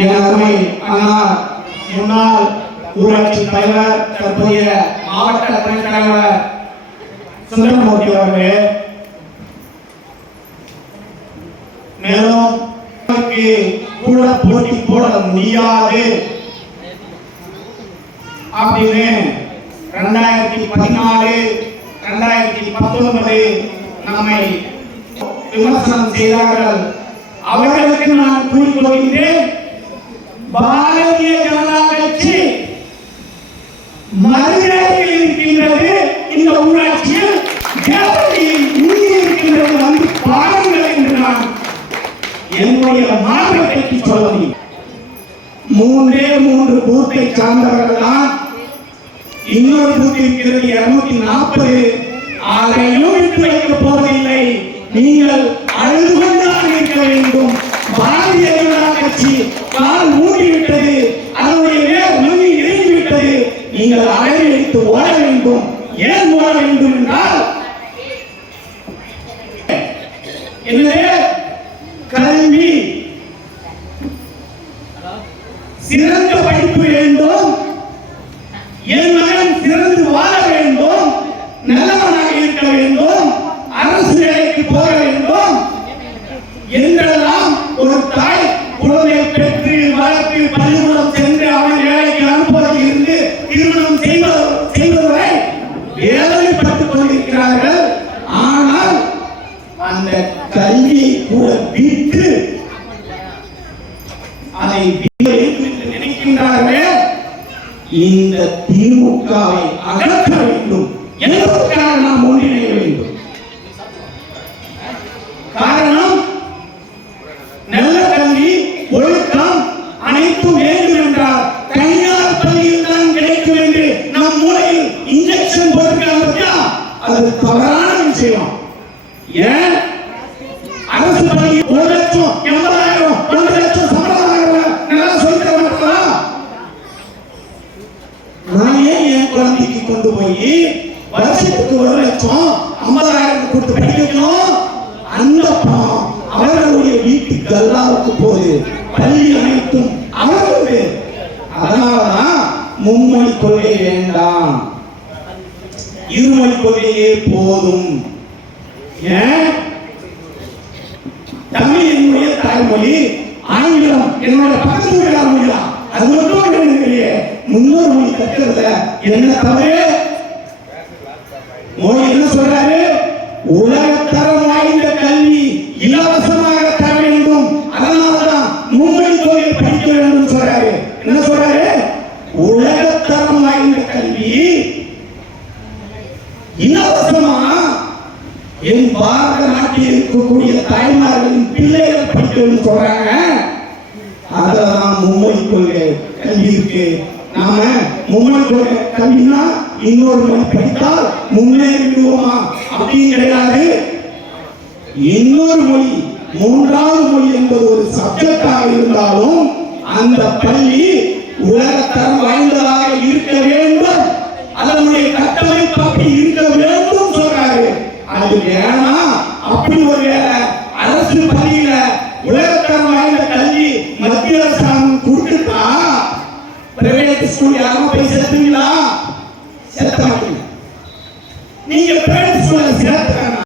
என் அருமை அண்ணா முன்னாள் ஊராட்சி தலைவர் தற்போதைய மாவட்ட துணைத் தலைவர் சுந்தரமூர்த்தி அவர்களே, மேலும் கூட போட்டி போட முடியாது அப்படின்னு 2014 2019 நம்மை விமர்சனம் செய்தார்கள். அவர்களுக்கு நான் கூறிக்கொள்கின்றேன், பாரதிய ஜனதா கட்சி மதுரையில் இருக்கின்றது, இந்த ஊராட்சியில் இருக்கின்றது, வந்து பாருங்கள் என்று நான் என்னுடைய மாவட்டத்தை சொல்ல முடியும். 3 பூத்தை சார்ந்தவர்கள் தான். இன்னொரு பூத்து இருக்கிறது 240. அதையும் விட்டு வைக்கப் போவதில்லை. நீங்கள் அழுது கொண்டுதான் இருக்க வேண்டும். பாரதிய ஜனதா கட்சி கால் மூடிவிட்டது, அதனுடைய வேர் மண்ணி இறங்கிவிட்டது. நீங்கள் அழகி வைத்து ஓட வேண்டும். ஏன் ஓட வேண்டும் என்றால், என்னுடைய கல்வி சிறந்த படிப்பு வேண்டும், என் மகன் சிறந்து வாழ வேண்டும், நல்லவனாக இருக்க வேண்டும், அரசு வேலைக்கு போக வேண்டும் என்றெல்லாம் ஒரு தாய் குழந்தையை பெற்று வளர்த்து பள்ளிக்கூடம் சென்று அவன் வேலைக்கு அனுப்புவதில் இருந்து திருமணம் செய்வதை வேதனைப்பட்டுக் கொண்டிருக்கிறார்கள். ஆனால் அந்த கல்வியை கூட விட்டு அதை நினைக்கின்றார்கள். இந்த திமுகவை அகற்ற வேண்டும் என்பதற்காக நாம் ஒன்றிணைய வேண்டும். காரணம், நல்ல கல்வி ஒழுக்கம் அனைத்தும் வேண்டும் என்றால் தனியார் பள்ளியில் தான் கிடைக்கும் என்று நம் மூளையில் இன்ஜெக்ஷன் போட்டிருக்காங்க. அது தவறான விஷயம். ஏன் அரசு பள்ளி 1,80,000 1 லட்சம் சம்பளம் நல்லா சொல்லித் தர மாட்டாங்களா? நான் ஏன் என் குழந்தைக்கு கொண்டு போய் வருஷத்துக்கு 1,50,000 கொடுத்து படிக்க வைக்கணும்? அந்த பணம் அவர்களுடைய வீட்டுக்கு எல்லாருக்கும் போகுது. பள்ளி அனைத்தும் அவர்களுக்கு. அதனாலதான் மும்மொழி கொள்கை வேண்டாம், இருமொழி கொள்கையே போதும். ஏன் தமிழ் என்னுடைய தாய்மொழி, ஆங்கிலம் என்னோட பக்கத்து வீடாக மொழியா, அது மட்டும் எனக்கு முன்னோர் மொழி கற்கிறத என்ன தவறு? மொழி என்ன சொல்றாரு? உலகத்தரம் வாய்ந்த கல்வி இலவசமாக தர வேண்டும், அதனால்தான் மும்மொழி கொள்கை படிக்க வேண்டும் சொல்றாரு. என்ன சொல்றாரு? உலகத்தரம் வாய்ந்த கல்வி இலவசமா என் பாரத நாட்டில் இருக்கக்கூடிய தாய்மார்களின் பிள்ளைகள் படிக்கணும்னு சொல்றாங்க. அதெல்லாம் மும்மொழி கொள்கை கல்வி இருக்கு. நாம மும்மொழி கொள்கை கல்வினா இன்னொரு மொழி படித்தால் முன்னேறிடுவோமா? அப்படின்னு கிடையாது. இன்னொரு மொழி, 3வது மொழி என்பது ஒரு சப்ஜெக்டாக இருந்தாலும் அந்த பள்ளி உலகத்தரம் வாய்ந்ததாக இருக்க வேண்டும், அதனுடைய கட்டமைப்பு அப்படி இருக்க வேண்டும் சொல்றாரு. அது வேணா